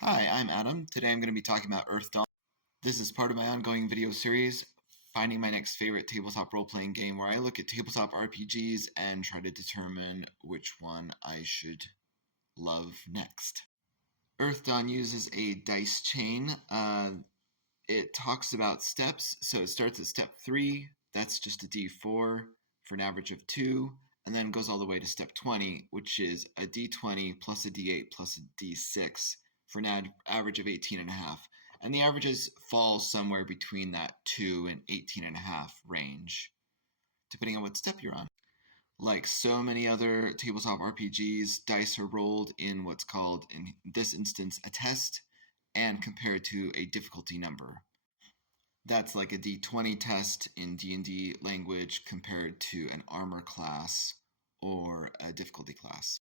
Hi, I'm Adam. Today I'm going to be talking about Earthdawn. This is part of my ongoing video series, finding my next favorite tabletop role-playing game, where I look at tabletop RPGs and try to determine which one I should love next. Earthdawn uses a dice chain. It talks about steps, so it starts at step 3, that's just a d4 for an average of 2, and then goes all the way to step 20, which is a d20 plus a d8 plus a d6 for an average of 18.5. And the averages fall somewhere between that 2 and 18.5 range, depending on what step you're on. Like so many other tabletop RPGs, dice are rolled in what's called, in this instance, a test, and compared to a difficulty number. That's like a d20 test in D&D language compared to an armor class or a difficulty class.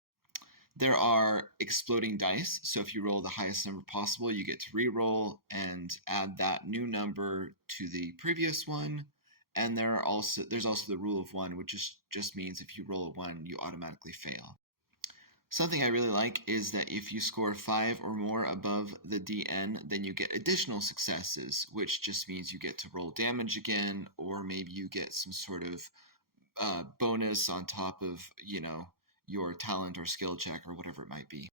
There are exploding dice, so if you roll the highest number possible, you get to re-roll and add that new number to the previous one. And there's also the rule of 1, which just means if you roll a 1, you automatically fail. Something I really like is that if you score 5 or more above the DN, then you get additional successes, which just means you get to roll damage again, or maybe you get some sort of bonus on top of, your talent or skill check or whatever it might be.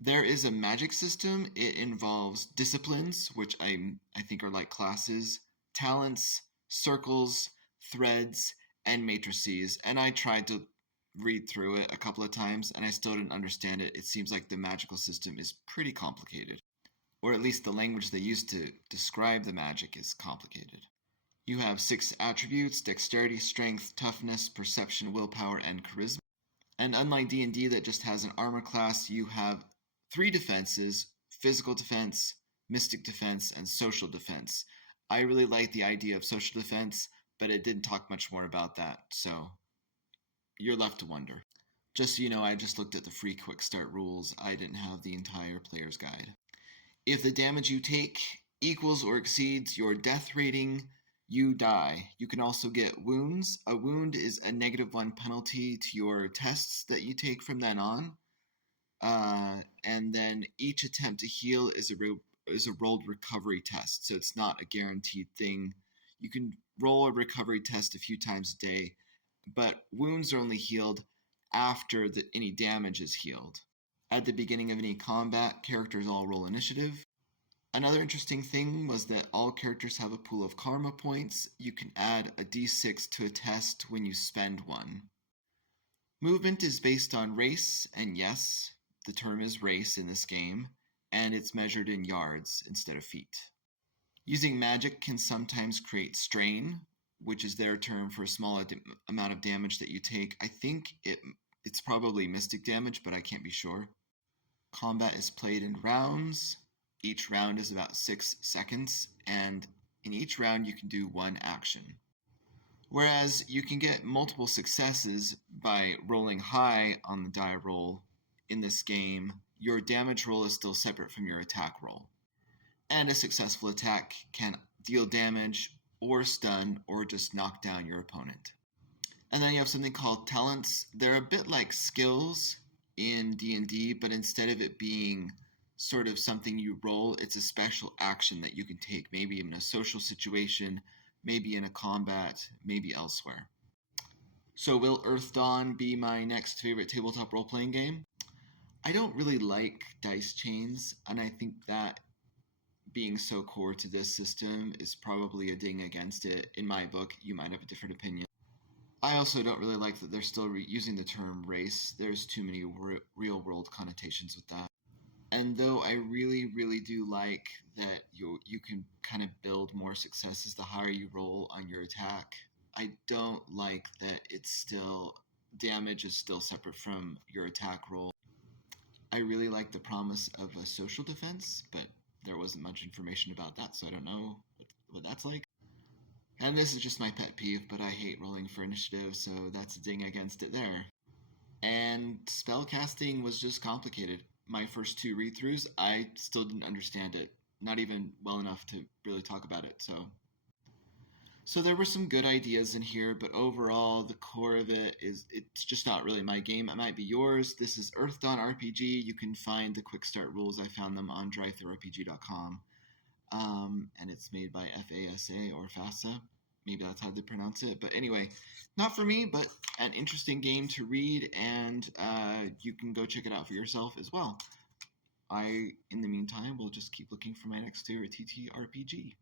There is a magic system. It involves disciplines, which I think are like classes, talents, circles, threads, and matrices. And I tried to read through it a couple of times, and I still didn't understand it. It seems like the magical system is pretty complicated. Or at least the language they use to describe the magic is complicated. You have 6 attributes: dexterity, strength, toughness, perception, willpower, and charisma. And unlike D&D that just has an armor class, you have 3 defenses: physical defense, mystic defense, and social defense. I really like the idea of social defense, but it didn't talk much more about that, so you're left to wonder. Just so you know, I just looked at the free quick start rules. I didn't have the entire player's guide. If the damage you take equals or exceeds your death rating, you die. You can also get wounds. A wound is a -1 penalty to your tests that you take from then on. And then each attempt to heal is a rolled recovery test, so it's not a guaranteed thing. You can roll a recovery test a few times a day, but wounds are only healed after any damage is healed. At the beginning of any combat, characters all roll initiative. Another interesting thing was that all characters have a pool of karma points. You can add a d6 to a test when you spend one. Movement is based on race, and yes, the term is race in this game, and it's measured in yards instead of feet. Using magic can sometimes create strain, which is their term for a small amount of damage that you take. I think it's probably mystic damage, but I can't be sure. Combat is played in rounds. Each round is about 6 seconds, and in each round you can do 1 action. Whereas you can get multiple successes by rolling high on the die roll in this game, your damage roll is still separate from your attack roll. And a successful attack can deal damage or stun or just knock down your opponent. And then you have something called talents. They're a bit like skills in D&D, but instead of it being sort of something you roll, it's a special action that you can take, maybe in a social situation, maybe in a combat, maybe elsewhere. So will Earthdawn be my next favorite tabletop role-playing game? I don't really like dice chains, and I think that being so core to this system is probably a ding against it. In my book, you might have a different opinion. I also don't really like that they're still using the term race. There's too many real-world connotations with that. And though I really, really do like that you can kind of build more successes the higher you roll on your attack, I don't like that damage is still separate from your attack roll. I really like the promise of a social defense, but there wasn't much information about that, so I don't know what that's like. And this is just my pet peeve, but I hate rolling for initiative, so that's a ding against it there. And spellcasting was just complicated. My first 2 read-throughs, I still didn't understand it. Not even well enough to really talk about it, so So there were some good ideas in here, but overall the core of it's just not really my game. It might be yours. This is Earthdawn RPG. You can find the quick start rules. I found them on drythrowrpg.com. And it's made by FASA or FASA. Maybe that's how they pronounce it. But anyway, not for me, but an interesting game to read, and you can go check it out for yourself as well. In the meantime, will just keep looking for my next favorite TTRPG.